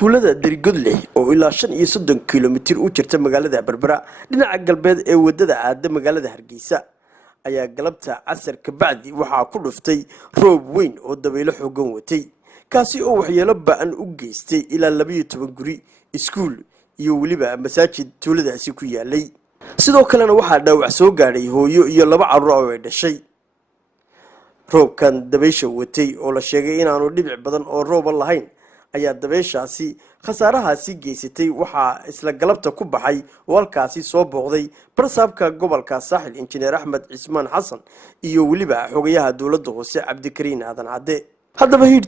tuulada Derigodle oo ilaa 35 kiiloomitir u jirta magaalada Berbera dhinaca galbeed ee wadada aada magaalada Hargeysa ayaa galabta casar ka bacdi waxa ku dhuftay roob weyn oo dabaylo xooggan watay kaasi oo waxyeelo ba'an u geystay ilaa 12 guri iskuul iyo waliba masaajid tuuladaasi ku yaalay sidoo kalena waxa dhaawac soo gaaray hooyo iyo laba carruur oo ay dhashay roobkan dabaysha watay oo la sheegay inaanu dhibic badan oo roob lahayn ayaa dabeeshaasi khasaarahaasi geysatay waxa isla galabta ku baxay walkaasi soo booqday barsaabka gobolka Saaxil injineer Axmed Cismaan Xasan iyo waliba xogayaha dawladda hoose Cabdikariin Aadan Cadde haddaba hiir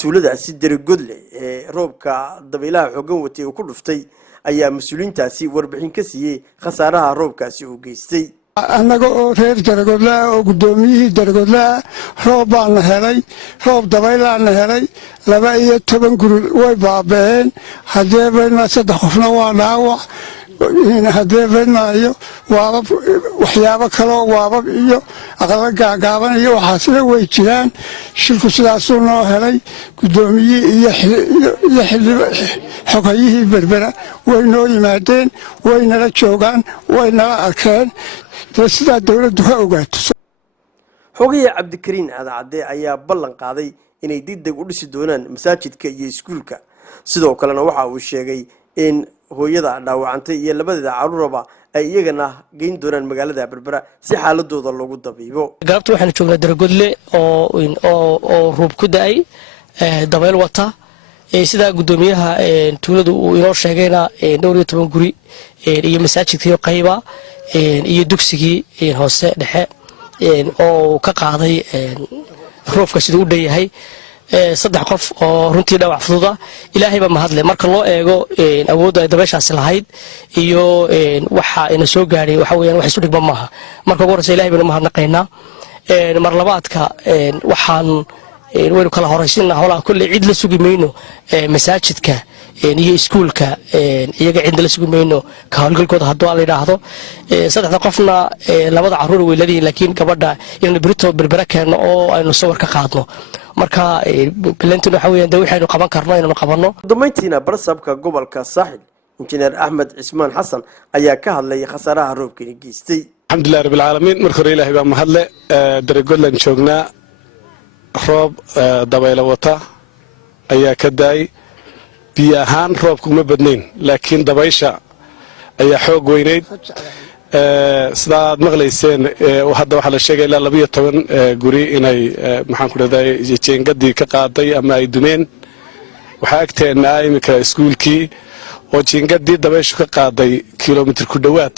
tuuladaasi Derigodle ee roobka dabaylaha xooggan watay oo ku dhuftay ayaa mas'uuliyiintaasi warbixin ka siiyay khasaaraha roobkaasi uu geystay annaga oo reer Derigodle oo gudoomiyihii Derigodle roob baan helay roob dabaylaan helay 12 guri way baabeen hadee bayna saddex qofna waa dhaawac in hadee bayna iyo waxyaabo kale waaba iyo aqal gaagaaban iyo waxa sida way jiraan shilku sidaas uu noo helay gudoomiyihii iyo xogayihii Berbera way noo yimaadeen way nala joogaan way nala arkeen sida dawladdu ha ogaato xogayaha Cabdikariin Aadan Cadde ayaa ballan qaaday inay degdeg u dhisi doonaan masaajidka iyo iskuulka sidoo kalena waxa uu sheegay in hooyada dhaawacantay iyo labadeeda carruurba ay iyagana geyn doonaan magaalada Berbera si xaaladooda loogu dabiibo galabta waxaan joognaa Derigodle oo roob ku da'ay dabayl wata sida gudoomiyaha tuuladu uu inoo sheegayna 12 guri iyo masaajidka qayba iyo dugsigii hoose dhexe oo ka qaaday roobka sidoo u dhayahay saddex qof oo runtii dhaawac fududa ilaahay ba mahadle marka loo eego awoodda ay dabeeshaasi lahayd iyo waxa ina soo gaaray waxa weeyaan wax isu dhigma maaha marka ugu horeysa ilaahay baan mahadnaqaynaa mar labaadka waxaan waynu kala horeysinaa hawlaha kulli cid la sugi mayno masaajidka iyo iskuulka iyaga cid la sugi mayno ka hawlgalkooda haddii la yiraahdo saddexda qofna labada carruur way leeyihiin laakiin gabadha inaan Brito Berbera keeno oo aynu sawir ka qaadno marka bilantuna waxa weeyaan waxaynu qaban karno inaan qabanno damayntiina barsaabka gobolka Saaxil injineer Axmed Cismaan Xasan ayaa ka hadlay khasaaraha roobka geystay alxamdulillah rabbil caalamiin marka hore ilaahay baa mahadle Derigodle joognaa roob dabaylo wata ayaa ka daay biyo ahaan roobku ma badnayn laakiin dabaysha ayaa xoog weynayd sidaad maqlayseen hadda waxa la sheegay ilaa 12 guri inay maxaan ku raday jeengadii ka qaaday ama ay dumeen waxa agteena imika iskuulkii oo jeengadii dabayshu ka qaaday kiiloomitir ku dhawaad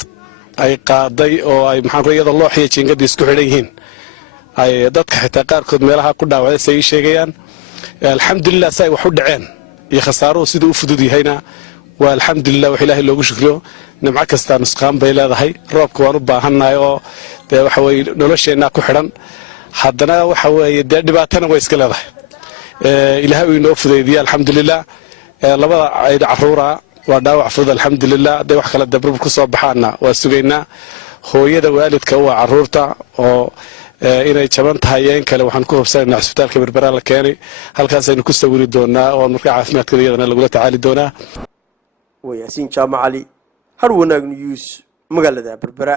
ay qaaday oo ay maxaan ku iyada looxiyo jeengadii isku xidhan yihiin ay dadka xitaa qaarkood meelaha ku dhaawacay say sheegayaan alxamdulillah say wax u dhaceen iyo khasaaruhu sidoo u fudud yahayna waa alxamdulillah wax ilaahay loogu shukriyo nimco kasta nusqaan bay leedahay roobka waan u baahanahay oo waxa way nolosheena ku xidhan haddana waxa way dhibaatana way iska leedahay ilaahay uu inoo fudeeyay alxamdulillah labada ay carruura waa dhaawac fudud alxamdulillah wax kala dabrub ku soo baxaana waa sugaynaa hooyada waalidka waa carruurta oo inay jaban tahay in kale waxaan ku hubsanaynaa isbitaalka Berbera la keenay halkaas aynu ku sawiri doonaa oo marka caafimaadka iyadana lagu tacaali doonaa وياسين جامع علي هر وناغ نيوز مغالده بربرا